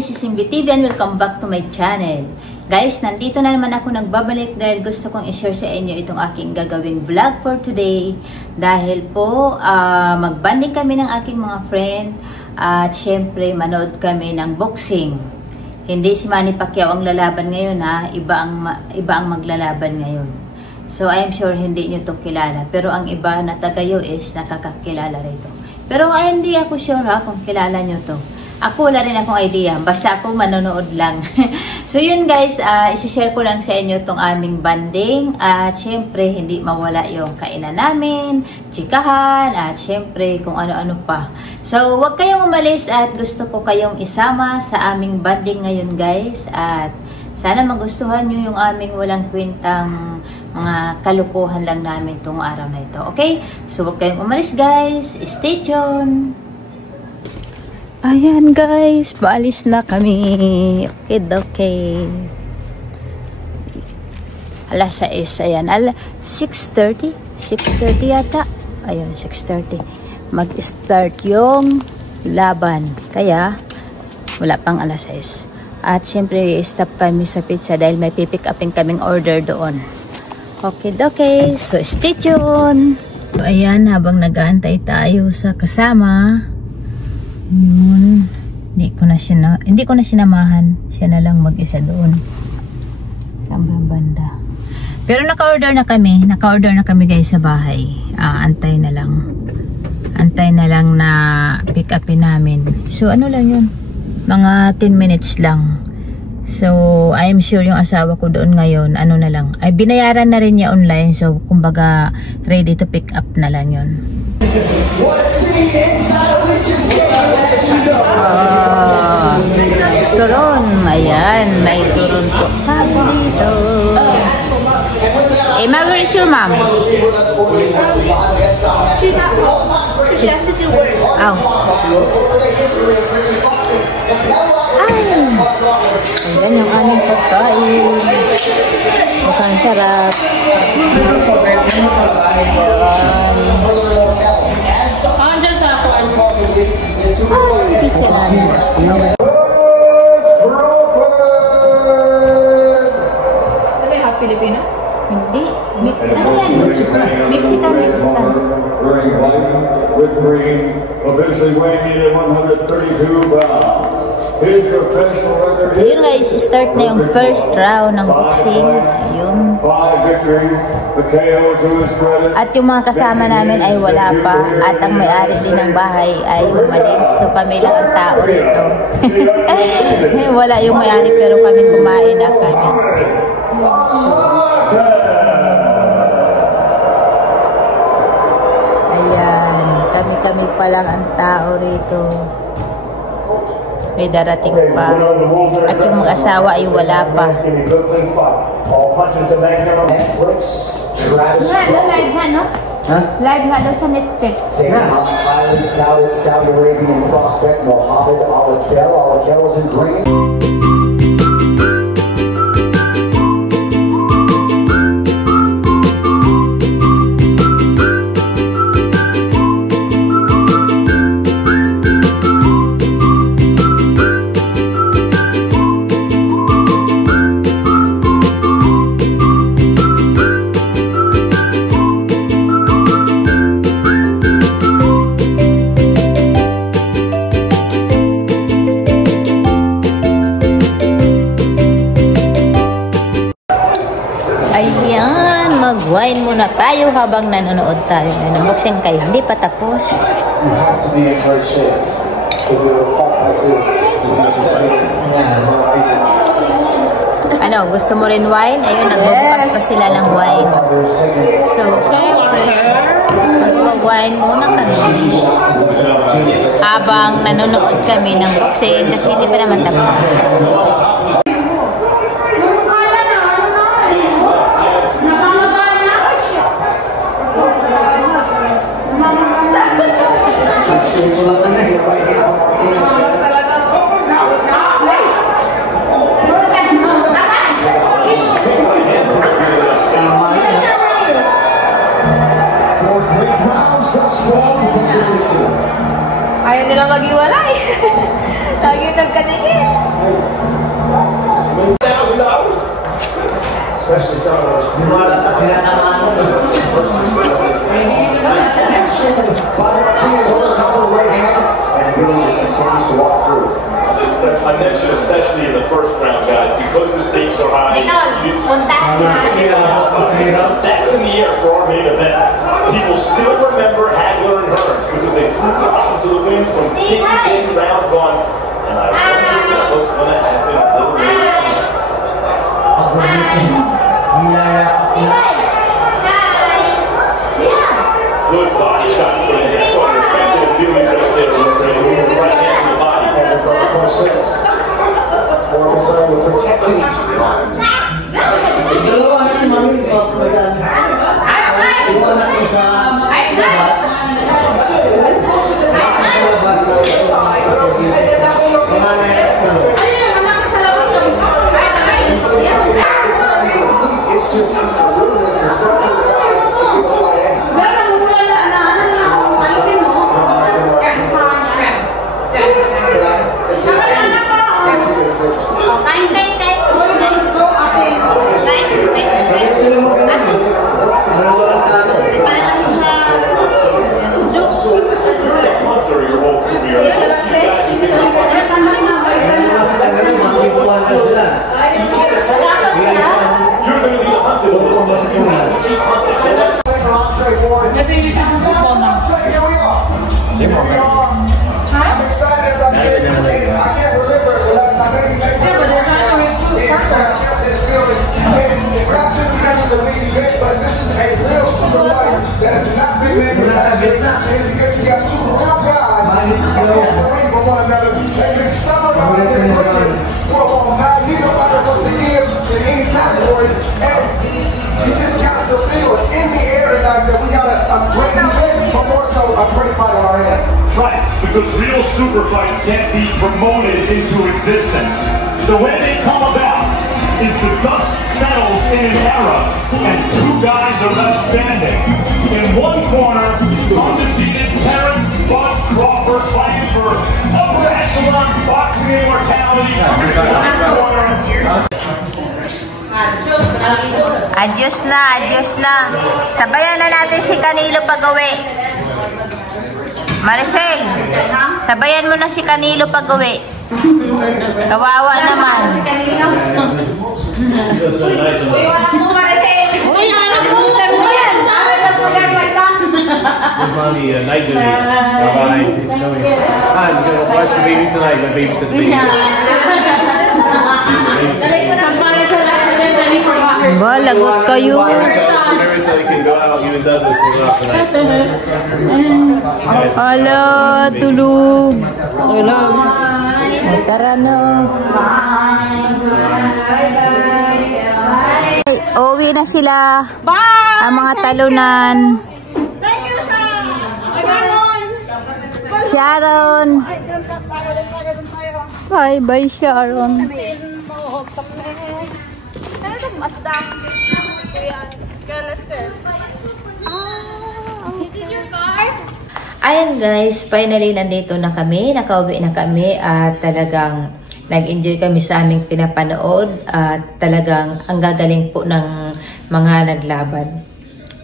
this is Simbi TV and welcome back to my channel. Guys, nandito na naman ako nagbabalik dahil gusto kong i-share sa inyo itong aking gagawing vlog for today. Dahil po, magbanding kami ng aking mga friend at syempre manood kami ng boxing. Hindi si Manny Pacquiao ang lalaban ngayon ha, iba ang maglalaban ngayon. So I am sure hindi nyo to kilala, pero ang iba na taga US nakakakilala rito. Pero hindi ako sure ha kung kilala nyo to. Ako wala rin akong idea. Basta ako manonood lang. So yun guys, isi-share ko lang sa inyo itong aming banding. At syempre, hindi mawala yung kainan namin, chikahan, at syempre kung ano-ano pa. So huwag kayong umalis at gusto ko kayong isama sa aming banding ngayon guys. At sana magustuhan nyo yung aming walang kwentang mga kalukuhan lang namin itong araw na ito. Okay? So huwag kayong umalis guys. Stay tuned! Ayan guys, paalis na kami. Okay. Alas 6, ayan. 6:30? 6:30 yata. Ayun, 6:30. Mag-start yung laban. Kaya, wala pang alas 6. At syempre, stop kami sa pizza dahil may pipick upin kaming order doon. Okay. So, stay tuned. So, ayan, habang nag-aantay tayo sa kasama, yun, hindi ko na sinamahan. Siya na lang mag-isa doon. Kambang banda. Pero naka-order na kami guys sa bahay. Antay na lang na pick upin namin. So ano lang yun, mga 10 minutes lang. So I am sure yung asawa ko doon ngayon, ano na lang, ay binayaran na rin niya online. So kumbaga ready to pick up na lang yun. Turon, ayan, may turon po dito. Emma, where is your mom? She has to do work. Oh. Ay, ayan yung aming pagkain. Mukhang sarap. Pizza namin. Ano yung Filipino? Hindi. Ano yan? Mexican. Wearing white with green, officially weighing in at 132 pounds. Here's your professional record. Ayun guys, start na yung first round ng boxing. Ayun. 5 victories, the KO to his credit. At yung mga kasama namin ay wala pa. At ang may-ari din ng bahay ay umalis. So kami lang ang tao rito. Wala yung may-ari pero kami kumain na kami. Ayan. Kami pa lang ang tao rito. May darating pa. At yung mag-asawa ay wala pa. Live nga, no? Live nga daw sa Netflix. Saudi Arabian prospect Mohamed Al-Akel. Al-Akel is in green. Ayan, mag-wine muna tayo habang nanonood tayo. Unboxing kayo, hindi pa tapos. Ano, gusto mo rin wine? Ayun, nagbubukas pa sila ng wine. So, syempre, mag-wine muna kami. Habang nanonood kami ng boxing kasi hindi pa naman tapos. Ayaw nila mag-iwalay. Lagi nagkatingin. $1,000? Especially some of those Martinez on the top of the right hand, and Billy just continues to walk through. I mentioned especially in the first round, guys, because the stakes are high. That's in the air for our main event. People still remember Hagler and Hearns because they flew caution to the wind from kicking in round one. And I wonder what's going to happen a little later tonight. Good body shot for the head. Effective viewing just there. Right hand to the body. More concerned with protecting. It's just the willingness to step to the side and give us like that. I'm excited as I'm getting I can't remember the last time anything this feeling. It's not just because it's a big event, but this is a real super fight that has not been manufactured. It's because you got two real guys across the ring from one another. They can stomach on their greatness for a long time. Neither fighter looks to give in any category. And you just got the feel. It's in the air tonight that we got a great event, but more so a great fight on our hand. Right, because real super fights can't be promoted into existence. The way they come about is the dust settles in an era and two guys are left standing. In one corner, undefeated Terrence Bud Crawford fighting for upper echelon boxing immortality. Adios na. Sabayan na natin si Canelo pag-uwi. Maricel, sabayan mo na si Canelo pag-uwi. Kawawa naman. Uy, anak mo, yan. Night duty. Bye-bye. He's going. Hi, we're going to watch the baby tonight. My baby says baby. Ba, lagot kayo. So he can go out. You and Douglas can go out tonight. Hala, tulog. Tara na. Uwi na sila. Bye! Ang mga talunan. Thank you, Sharon. Bye, Sharon. Ayan guys, finally nandito na kami, nakauwi na kami at talagang nag-enjoy kami sa aming pinapanood at talagang ang gagaling po ng mga naglaban.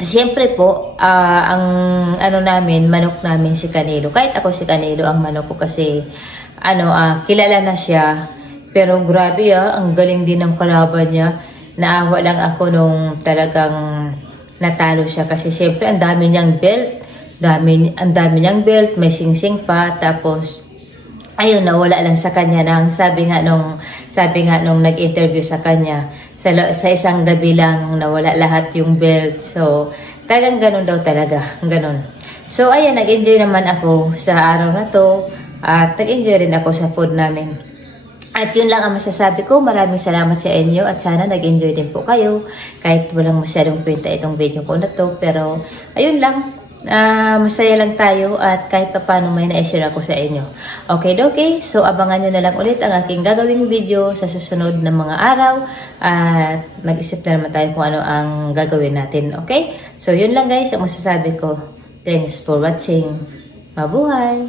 Siyempre po, ang ano namin, manok namin si Canelo. Kahit ako si Canelo ang manok ko kasi kilala na siya. Pero grabe ang galing din ng kalaban niya. Naawa lang ako nung talagang natalo siya kasi siyempre ang dami niyang belt. Ang dami niyang belt, may singsing pa, tapos ayun, nawala lang sa kanya ng sabi nga nung nag-interview sa kanya, sa isang gabi lang nawala lahat yung belt. So talagang ganun daw talaga, ganun. So ayan, nag-enjoy naman ako sa araw na to at nag-enjoy rin ako sa food namin. At yun lang ang masasabi ko. Maraming salamat sa inyo at sana nag-enjoy din po kayo kahit walang masyadong kwenta itong video ko na to. Pero ayun lang, masaya lang tayo at kahit pa paano may na-share ako sa inyo. Okay. So abangan nyo na lang ulit ang aking gagawing video sa susunod na mga araw at mag-isip na naman tayo kung ano ang gagawin natin. Okay? So yun lang guys ang masasabi ko. Thanks for watching. Mabuhay!